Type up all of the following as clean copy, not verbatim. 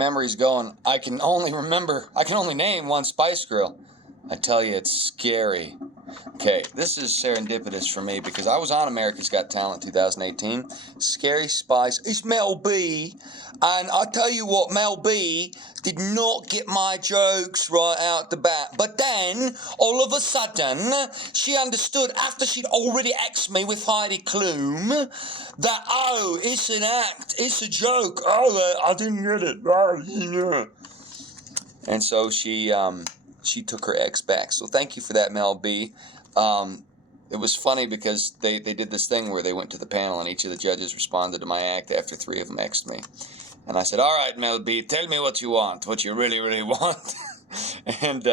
memories going. I can only name one Spice Girl. I tell you, it's scary. Okay, this is serendipitous for me because I was on America's Got Talent 2018. Scary Spice. It's Mel B. And I tell you what, Mel B did not get my jokes right out the bat. But then, all of a sudden, she understood after she'd already X'd me with Heidi Klum that, oh, it's an act, it's a joke. Oh, I didn't get it. Oh, yeah. And so she took her ex back. So thank you for that, Mel B. It was funny because they did this thing where they went to the panel and each of the judges responded to my act after 3 of them X'd me. And I said, all right, Mel B, tell me what you want, what you really, really want. And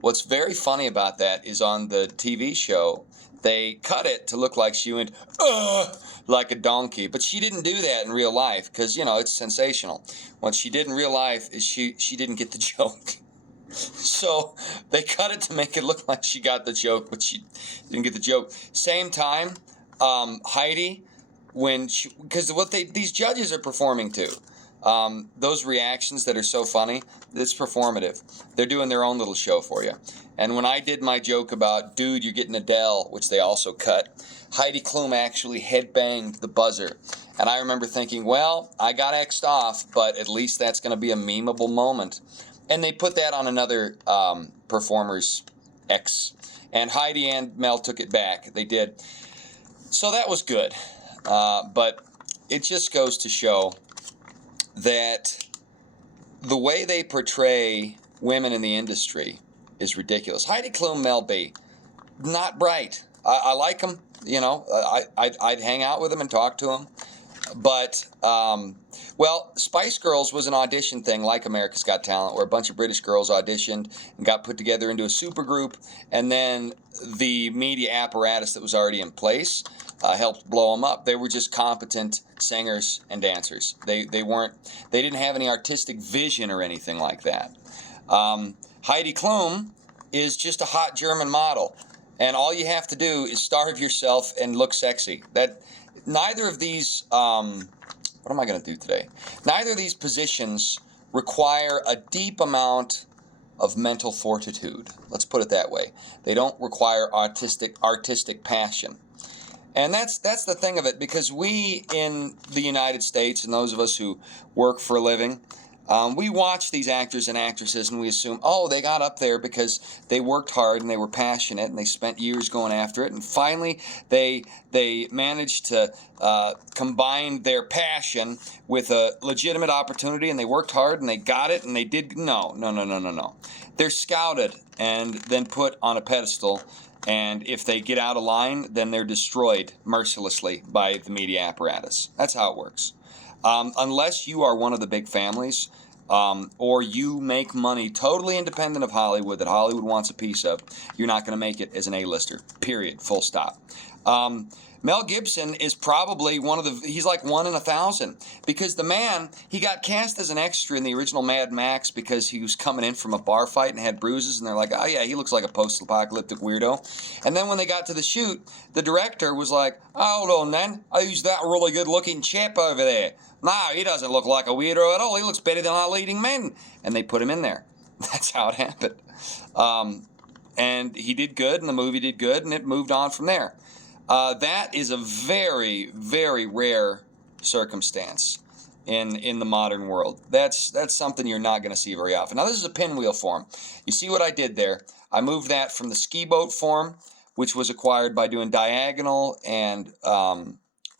what's very funny about that is on the TV show, they cut it to look like she went, like a donkey. But she didn't do that in real life because, you know, it's sensational. What she did in real life is she didn't get the joke. So they cut it to make it look like she got the joke, but she didn't get the joke. Same time, Heidi, because these judges are performing too. Those reactions that are so funny, it's performative. They're doing their own little show for you. And when I did my joke about, dude, you're getting Adele, which they also cut, Heidi Klum actually headbanged the buzzer. And I remember thinking, well, I got X'd off, but at least that's going to be a memeable moment. And they put that on another performer's X. And Heidi and Mel took it back. They did. So that was good. But it just goes to show that the way they portray women in the industry is ridiculous. Heidi Klum, Mel B, not bright. I like them. You know, I'd hang out with them and talk to them. But, well, Spice Girls was an audition thing like America's Got Talent where a bunch of British girls auditioned and got put together into a supergroup. And then the media apparatus that was already in place helped blow them up. They were just competent singers and dancers. They didn't have any artistic vision or anything like that. Heidi Klum is just a hot German model. And all you have to do is starve yourself and look sexy. Neither of these, what am I going to do today? Neither of these positions require a deep amount of mental fortitude. Let's put it that way. They don't require artistic passion. And that's the thing of it, because we in the United States, and those of us who work for a living, we watch these actors and actresses and we assume, oh, they got up there because they worked hard and they were passionate and they spent years going after it. And finally, they managed to combine their passion with a legitimate opportunity and they worked hard and they got it and they did. No. They're scouted and then put on a pedestal. And if they get out of line, then they're destroyed mercilessly by the media apparatus. That's how it works. Unless you are one of the big families, or you make money totally independent of Hollywood that Hollywood wants a piece of, you're not going to make it as an A-lister. Period. Full stop. Mel Gibson is probably he's like 1 in 1,000 because the man, he got cast as an extra in the original Mad Max because he was coming in from a bar fight and had bruises and they're like, oh yeah, he looks like a post-apocalyptic weirdo. And then when they got to the shoot, the director was like, oh, hold on then, who's that really good-looking chap over there? No, he doesn't look like a weirdo at all. He looks better than our leading men. And they put him in there. That's how it happened. And he did good and the movie did good and it moved on from there. That is a very, very rare circumstance in the modern world. That's something you're not going to see very often. Now, this is a pinwheel form. You see what I did there? I moved that from the ski boat form, which was acquired by doing diagonal and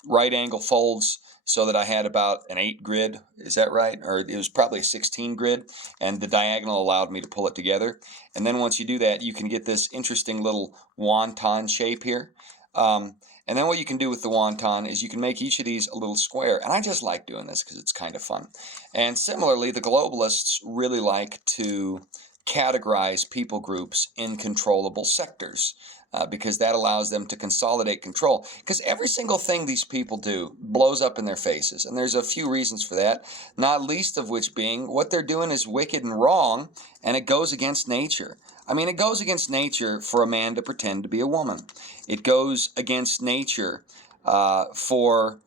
right angle folds so that I had about an 8 grid. Is that right? Or it was probably a 16 grid, and the diagonal allowed me to pull it together. And then once you do that, you can get this interesting little wonton shape here. And then what you can do with the wonton is you can make each of these a little square. And I just like doing this because it's kind of fun. And similarly, the globalists really like to categorize people groups in controllable sectors because that allows them to consolidate control. Because every single thing these people do blows up in their faces. And there's a few reasons for that, not least of which being what they're doing is wicked and wrong, and it goes against nature. I mean, it goes against nature for a man to pretend to be a woman. It goes against nature for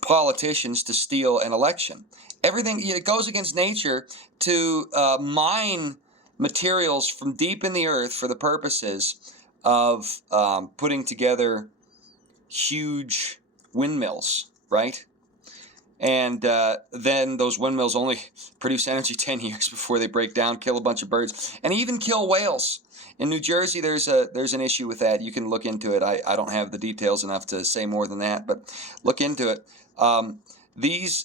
politicians to steal an election. Everything, it goes against nature to mine materials from deep in the earth for the purposes of putting together huge windmills, right? And then those windmills only produce energy 10 years before they break down, kill a bunch of birds, and even kill whales. In New Jersey, there's an issue with that. You can look into it. I don't have the details enough to say more than that, but look into it. These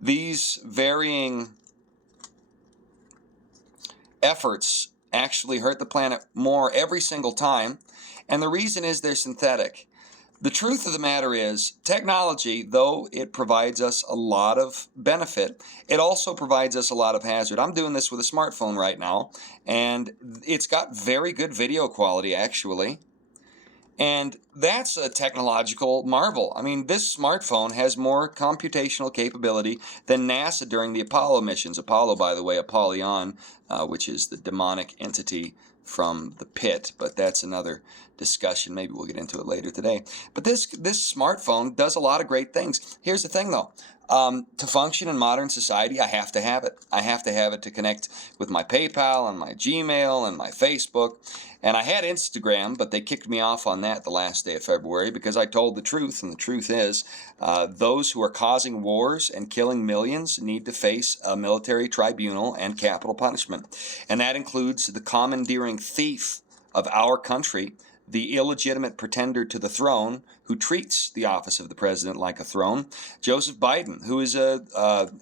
these varying efforts actually hurt the planet more every single time, and the reason is they're synthetic. The truth of the matter is, technology, though it provides us a lot of benefit, it also provides us a lot of hazard. I'm doing this with a smartphone right now, and it's got very good video quality, actually. And that's a technological marvel. I mean, this smartphone has more computational capability than NASA during the Apollo missions. Apollo, by the way, Apollyon, which is the demonic entity from the pit, but that's another discussion. Maybe we'll get into it later today. But this smartphone does a lot of great things. Here's the thing, though. To function in modern society, I have to have it. I have to have it to connect with my PayPal and my Gmail and my Facebook. And I had Instagram, but they kicked me off on that the last day of February because I told the truth. And the truth is, those who are causing wars and killing millions need to face a military tribunal and capital punishment. And that includes the commandeering thief of our country, the illegitimate pretender to the throne who treats the office of the president like a throne, Joseph Biden, who is a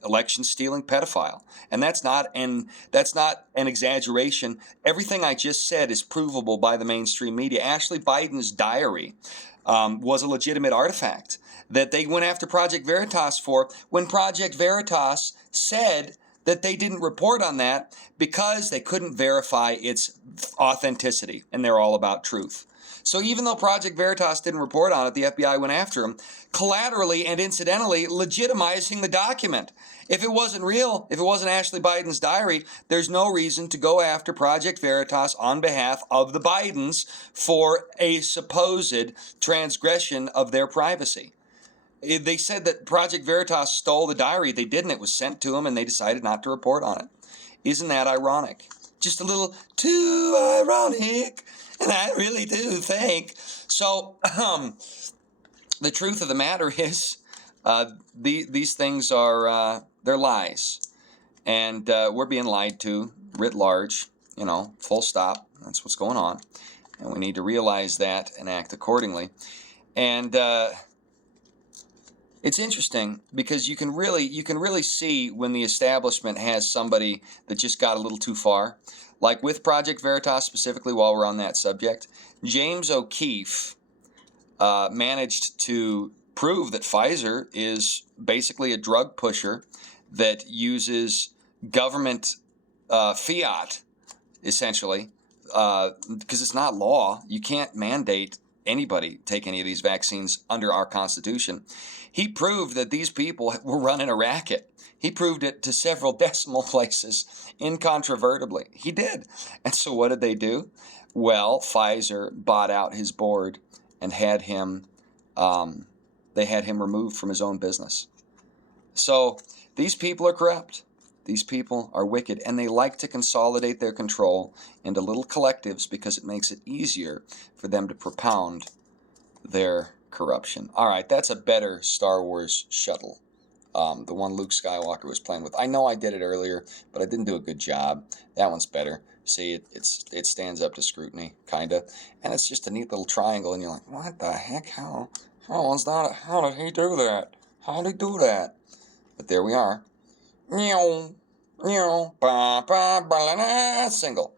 election-stealing pedophile. And that's not an exaggeration. Everything I just said is provable by the mainstream media. Ashley Biden's diary was a legitimate artifact that they went after Project Veritas for when Project Veritas said that they didn't report on that because they couldn't verify its authenticity, and they're all about truth. So even though Project Veritas didn't report on it, the FBI went after him, collaterally and incidentally legitimizing the document. If it wasn't real, if it wasn't Ashley Biden's diary, there's no reason to go after Project Veritas on behalf of the Bidens for a supposed transgression of their privacy. They said that Project Veritas stole the diary. They didn't. It was sent to them, and they decided not to report on it. Isn't that ironic? Just a little too ironic, and I really do think. So, the truth of the matter is, these things are, they're lies. And we're being lied to, writ large, full stop. That's what's going on. And we need to realize that and act accordingly. And it's interesting because you can really see when the establishment has somebody that just got a little too far. Like with Project Veritas specifically, while we're on that subject, James O'Keefe managed to prove that Pfizer is basically a drug pusher that uses government fiat, essentially, because it's not law. You can't mandate anybody take any of these vaccines under our Constitution. He proved that these people were running a racket. He proved it to several decimal places incontrovertibly. He did. And so what did they do? Well, Pfizer bought out his board and had him, they had him removed from his own business. So these people are corrupt. These people are wicked, and they like to consolidate their control into little collectives because it makes it easier for them to propound their corruption. All right, that's a better Star Wars shuttle. The one Luke Skywalker was playing with. I know I did it earlier, but I didn't do a good job. That one's better. See, it stands up to scrutiny, kind of. And it's just a neat little triangle, and you're like, what the heck? How did he do that? How did he do that? But there we are. Single.